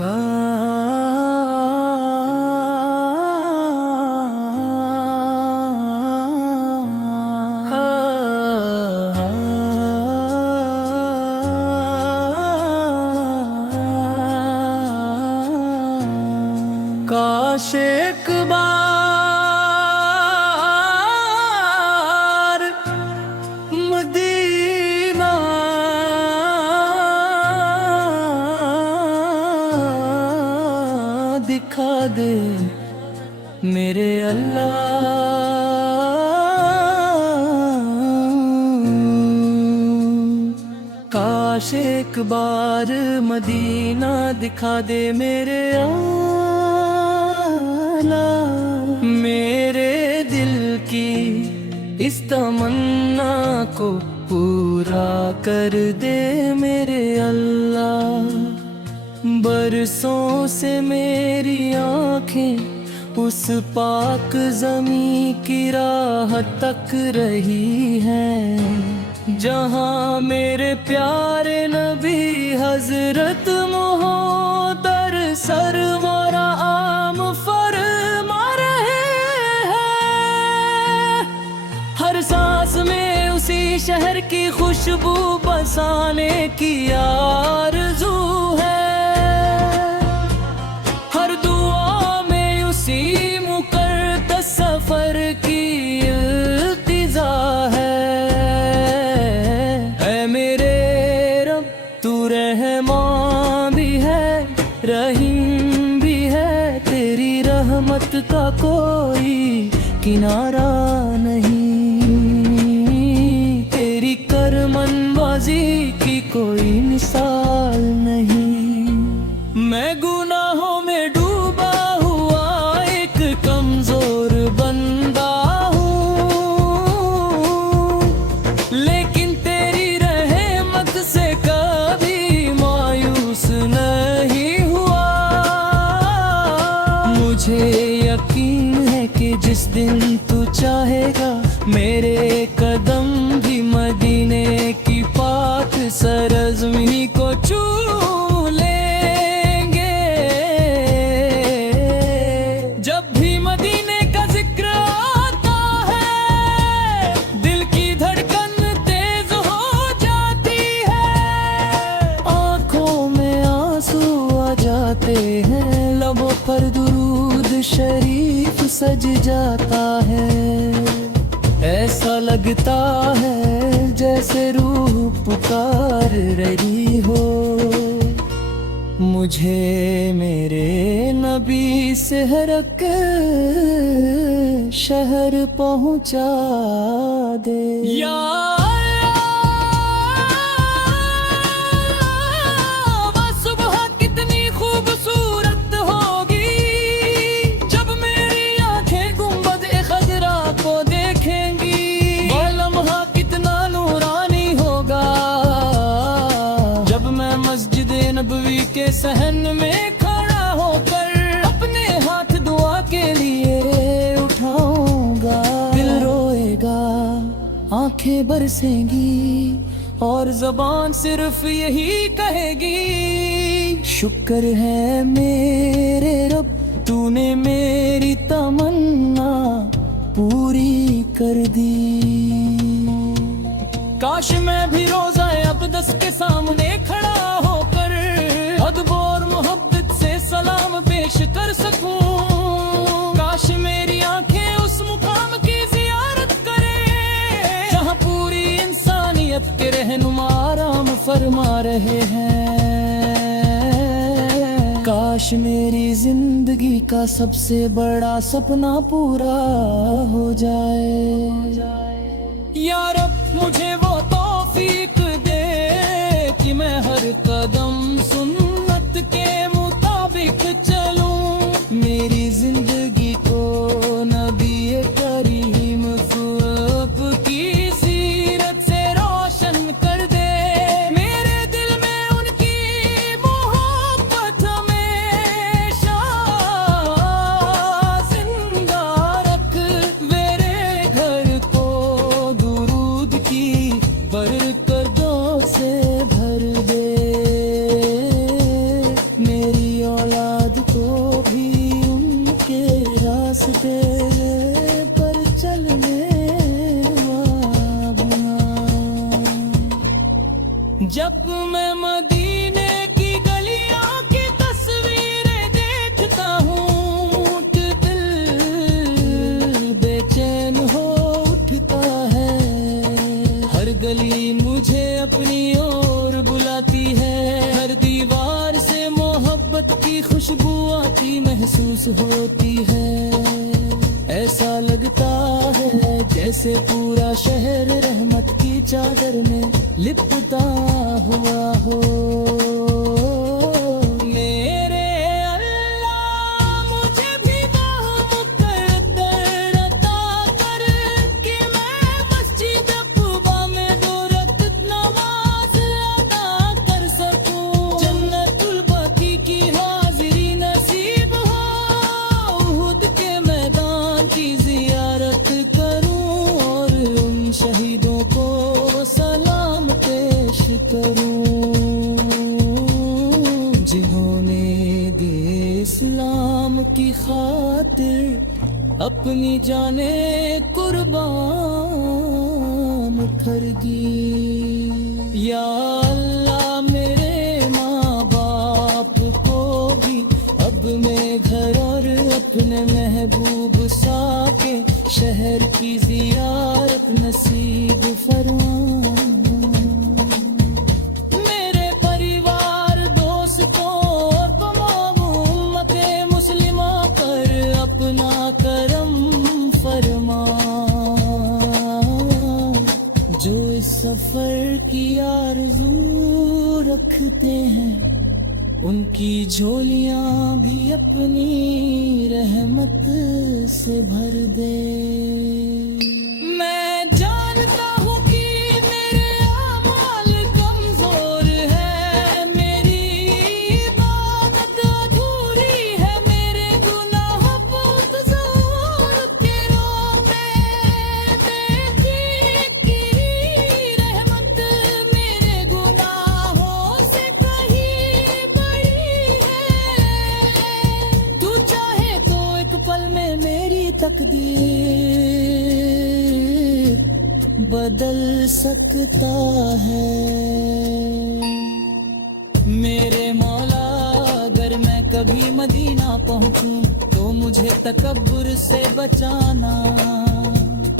का काश एक बार मदीना दिखा दे मेरे अल्लाह। काश एक बार मदीना दिखा दे मेरे अल्लाह। मेरे दिल की इस तमन्ना को पूरा कर दे मेरे अल्लाह। बरसों से मेरी आंखें उस पाक ज़मी की राह तक रही हैं, जहां मेरे प्यारे नबी हजरत मोहतर सरवरा आम फरमा रहे हैं। हर सांस में उसी शहर की खुशबू बसाने की आरज़ू है। हर दुआ में उसी मुकद्दस सफर की इल्तिजा है। ऐ मेरे रब तू रहमान भी है, रहीम भी है, तेरी रहमत का कोई किनारा नहीं, तेरी करमनवाजी की कोई मिसाल नहीं। मैं गुनाहों में डूबा हुआ एक कमजोर बंदा हूँ, लेकिन तेरी रहमत से कभी मायूस नहीं हुआ। मुझे यकीन है कि जिस दिन तू चाहेगा मेरे कदम भी मदीने की पाक सरज़मीं को छू लेंगे। जब भी मदीने का जिक्र आता है दिल की धड़कन तेज हो जाती है, आंखों में आंसू आ जाते हैं, लबों पर दुरूद शरीफ सज जाता है। ऐसा लगता है जैसे रूह पुकार रही हो मुझे मेरे नबी से हरक शहर पहुंचा दे। या नबवी के सहन में खड़ा होकर अपने हाथ दुआ के लिए उठाऊंगा। दिल रोएगा, आंखें बरसेंगी और ज़बान सिर्फ यही कहेगी, शुक्र है मेरे रब तूने मेरी तमन्ना पूरी कर दी। काश मैं भी रोज़ा अक़दस के सामने खड़ा होकर अदब और मोहब्बत से सलाम पेश कर सकूं। काश मेरी आंखें उस मुकाम की ज़ियारत करें जहां पूरी इंसानियत के रहनुमा आराम फरमा रहे हैं। काश मेरी जिंदगी का सबसे बड़ा सपना पूरा हो जाए। या रब मुझे वो तौफीक दे कि मैं हर कदम सुन्नत के मुताबिक चलूं। मेरी जिंदगी को नबी करीम सुफ की सीरत से रोशन कर दे। मेरे दिल में उनकी मोहब्बत हमेशा जिंदा रख। मेरे घर को दुरूद की बरकत की खुशबू आती महसूस होती है। ऐसा लगता है जैसे पूरा शहर रहमत की चादर में लिपटा हुआ हो। मेरे अल्लाह मुझे भी मुक़द्दर अता कर कि मैं मस्जिद कुबा में 2 रकात नमाज अदा कर सकूं। जन्नतुल बकी की हाज़िरी नसीब हो, उहुद के मैदान की ज़ियारत करूं और उन शहीदों को सलाम पेश करूं जिन्होंने दे इस्लाम की खातिर अपनी जाने कुर्बान कर दी। या अल्लाह मेरे माँ बाप को भी अब मैं घर और अपने महबूब सा के शहर की ज़ियारत नसीब फरमा। मेरे परिवार दोस्तों और तमाम उम्मते मुस्लिमा पर अपना करम फरमा। जो इस सफर की आरज़ू रखते हैं उनकी झोलियां भी अपनी रहमत से भर दे। मैं जानता हूँ कि मेरे अमाल कमजोर है, मेरी इबादत अधूरी है, मेरे गुनाह बहुत ज़ोर के रोते देखी रहमत मेरे गुनाहों से कहीं बड़ी है। तू चाहे तो एक पल में मेरी तकदीर बदल सकता है। मेरे मौला अगर मैं कभी मदीना पहुंचूं तो मुझे तकब्बुर से बचाना।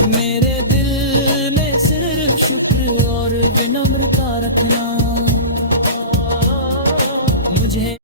मेरे दिल में सिर्फ शुक्र और विनम्रता रखना। मुझे